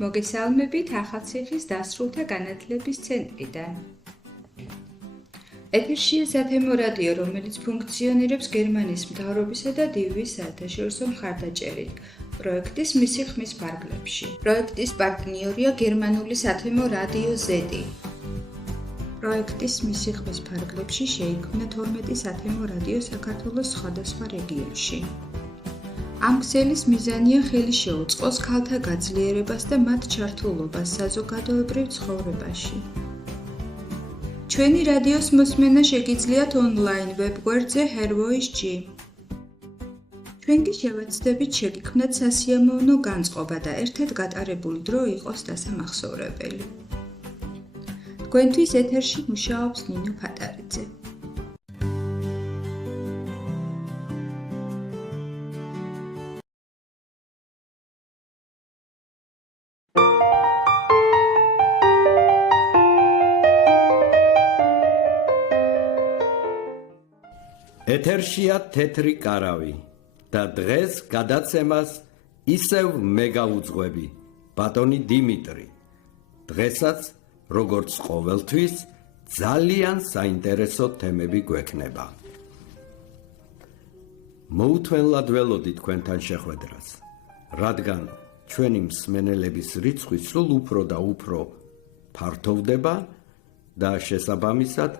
მოგესალმებით ახალციხის დასრულთა განათლების ცენტრიდან. ეთერშია სათემო რადიო, რომელიც ფუნქციონირებს გერმანიის მთავრობისა და დივის საერთაშორისო მხარდაჭერით პროექტის მისი ხმის ფარგლებში. პროექტის პარტნიორია გერმანული სათემო რადიო Z. პროექტის მისი ხმის ფარგლებში შეიქმნა 12 სათემო რადიო საქართველოს სხვადასხვა რეგიონში. ამ ქსელის მიზანია ხელი შეუწყოს ქალთა გაძლიერებას და მათ ჩართულობას საზოგადოებრივ ცხოვრებაში. ჩვენი რადიოს მოსმენა შეგიძლიათ ონლაინ ვებგვერდზე HerVoice-G. ჩვენ კი შევეცდებით შეგიქმნათ სასიამოვნო განწყობა და ერთად გატარებული დრო იყოს დასამახსოვრებელი. თქვენთვის ეთერში მუშაობს ნინო ფატარიძე. ეთერშია თეთრი კარავი და დღეს გადაცემას ისევ მე გავუძღვები, ბატონი დიმიტრი. დღესაც, როგორც ყოველთვის, ძალიან საინტერესო თემები გვექნება. მოუთმენლად ველოდი თქვენთან შეხვედრას, რადგან ჩვენი მსმენელების რიცხვი სულ უფრო და უფრო ფართოვდება და შესაბამისად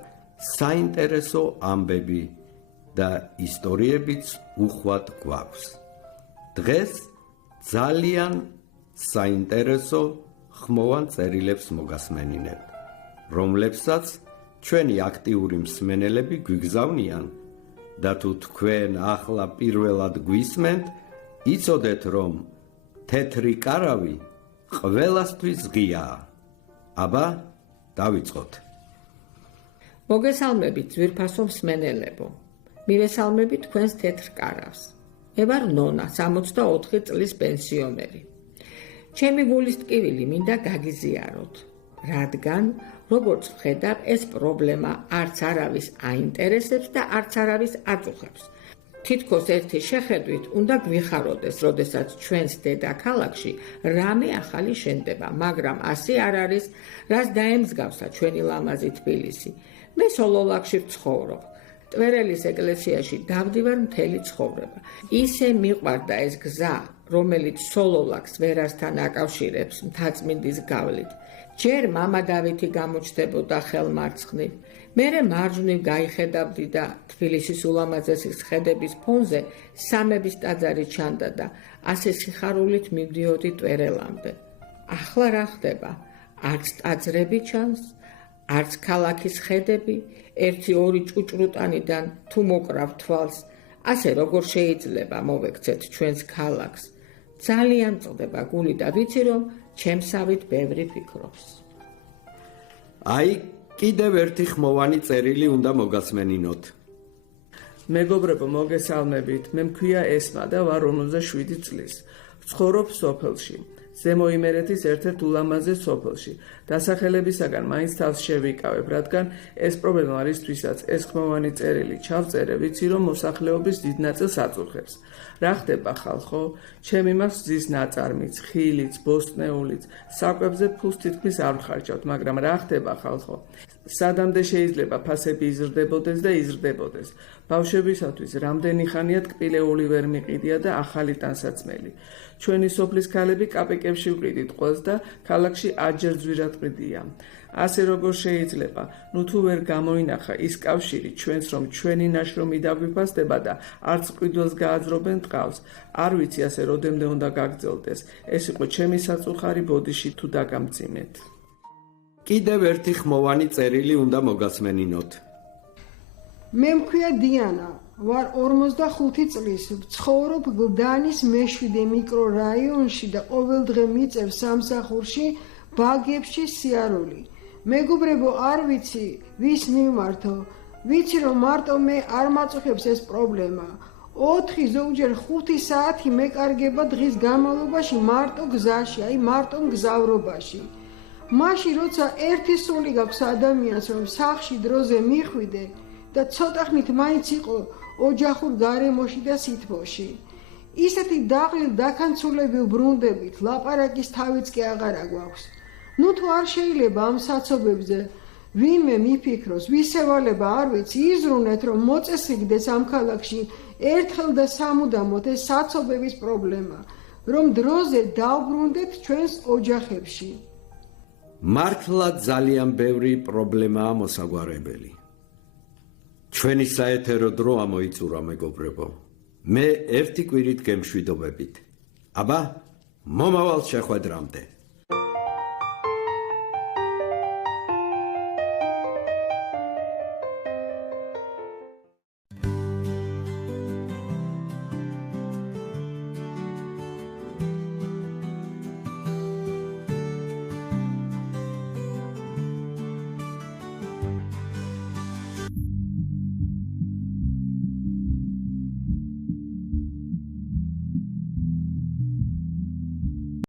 საინტერესო ამბები და ისტორიებიც უხვად გვაქვს. დღეს ძალიან საინტერესო ხმოვან წერილებს მოგასმენინებ, რომლებსაც ჩვენი აქტიური მსმენელები გვიგზავნიან და თუ თქვენ ახლა პირველად გვისმენთ, იცოდეთ, რომ თეთრი კარავი ყველასთვის ღიაა. აბა, დავიწყოთ. მოგესალმებით ძვირფასო მსმენელებო. მივესალმებით თქვენს თეთრ კარავს. მე ვარ ნონა, 64 წლის პენსიონერი. ჩემი გულის ტკივილი მინდა გაგიზიაროთ, რადგან, როგორც ვხედავ, ეს პრობლემა არც არავის აინტერესებს და არც არავის აწუხებს. თითქოს ერთი შეხედვით უნდა გვიხაროდეს, როდესაც ჩვენს დედაქალაქში რამე ახალი შენდება, მაგრამ ასე არ არის, რაც დაემსგავსა ჩვენი ლამაზი თბილისი. მე სოლოლაკში ვცხოვრობ. ტვერელის ეკლესიაში დავდივარ მთელი ცხოვრება. ისე მიყვარდა ეს გზა, რომელიც სოლოლაკს ვერასთან აკავშირებს მთაწმინდის გავლით. ჯერ მამა დავითი გამოჩნდებოდა ხელმარცხნივ, მერე მარჯვნივ გაიხედავდი და თბილისის ულამაზესი ხედების ფონზე სამების ტაძარი ჩანდა და ასე სიხარულით მივდიოდი ტვერელამდე. ახლა რა ხდება? არც ტაძრები ჩანს, არც ქალაქის ხედები, 1-2 ჭუჭრუტანიდან თუ მოკრავ თვალს, ასე როგორ შეიძლება მოვექცეთ ჩვენს ქალაქს. ძალიან წდება გული და ვიცი, რომ ჩემსავით ბევრი ფიქრობს. აი, კიდევ ერთი ხმოვანი წერილი უნდა მოგასმენინოთ. მეგობრებო, მოგესალმებით. მე მქვია ესმა და ვარ 57 წლის. ვცხოვრობ სოფელში. ზემო იმერეთის ერთ-ერთ ულამაზეს სოფელში. დასახელებისაგან მაინც თავს შევიკავებ, რადგან ეს პრობლემა არისთვისაც ეს ხმოვანი წერილი ჩავწერე, ვიცი, რომ მოსახლეობის დიდ ნაწილს აწუხებს. რა ხდება ხალხო? ჩემი მაქვს ძის ნაწარმიც, ხილიც, ბოსტნეულიც, საკვებზე ფულს თითქმის არ ვხარჯავთ, მაგრამ რა ხდება ხალხო? სადამდე შეიძლება ფასები იზრდებოდეს და იზრდებოდეს. ბავშვებისათვის რამდენი ხანია ტკბილეული ვერ მიყიდია და ახალი ტანსაცმელი. ჩვენი სოფლის ქალები კაპიკებში ვყიდით ყველს და ქალაქში აჯერ ძვირად ყიდია. ასე როგორ შეიძლება, ნუ თუ ვერ გამოინახა ის კავშირი ჩვენს, რომ ჩვენი ნაშრომი დაგვიფასდება და არც ყიდველს გააძრობენ ტყავს. არ ვიცი ასე როდემდე უნდა გაგრძელდეს. ეს იყო ჩემი საწუხარი ბოდიში თუ დაგამძიმეთ. კიდევ ერთი ხმოვანი წერილი უნდა მოგასმენინოთ. მე მქვია დიანა, ვარ 45 წლის, ვცხოვრობ გლდანის მე-7 მიკრორაიონში და ყოველდღე მიწევ სამსახურში ბაგებში სიარული. მეგობრებო, არ ვიცი, ვის მივმართო. ვიცი, რომ მარტო მე არ მაწუხებს ეს პრობლემა. 4 ზოგჯერ 5 საათი მეკარგება დღის განმავლობაში მარტო გზაში, აი მარტო მგზავრობაში. მაშინ როცა ერთი სული გაქვს ადამიანს, რომ სახლში დროზე მიხვიდე და ცოტა ხნით მაინც იყო ოჯახურ გარემოში და სითბოში. ისეთი დაღლილ დაქანცულებილ ბრუნდებით ლაპარაკის თავიც კი აღარა გვაქვს. ნუ თუ არ შეიძლება ამ საცობებზე ვინმე მიფიქროს, ვისევალება არ ვიცი, იზრუნეთ, რომ მოწესრიგდეს ამ ქალაქში ერთხელ და სამუდამოდ ეს საცობების პრობლემა, რომ დროზე დავბრუნდეთ ჩვენს ოჯახებში. მართლა ძალიან ბევრი პრობლემაა მოსაგვარებელი. ჩვენი საეთერო დრო ამოიწურა, მეგობრებო. მე ერთი კვირით გემშვიდობებით. აბა, მომავალ შეხვედრამდე.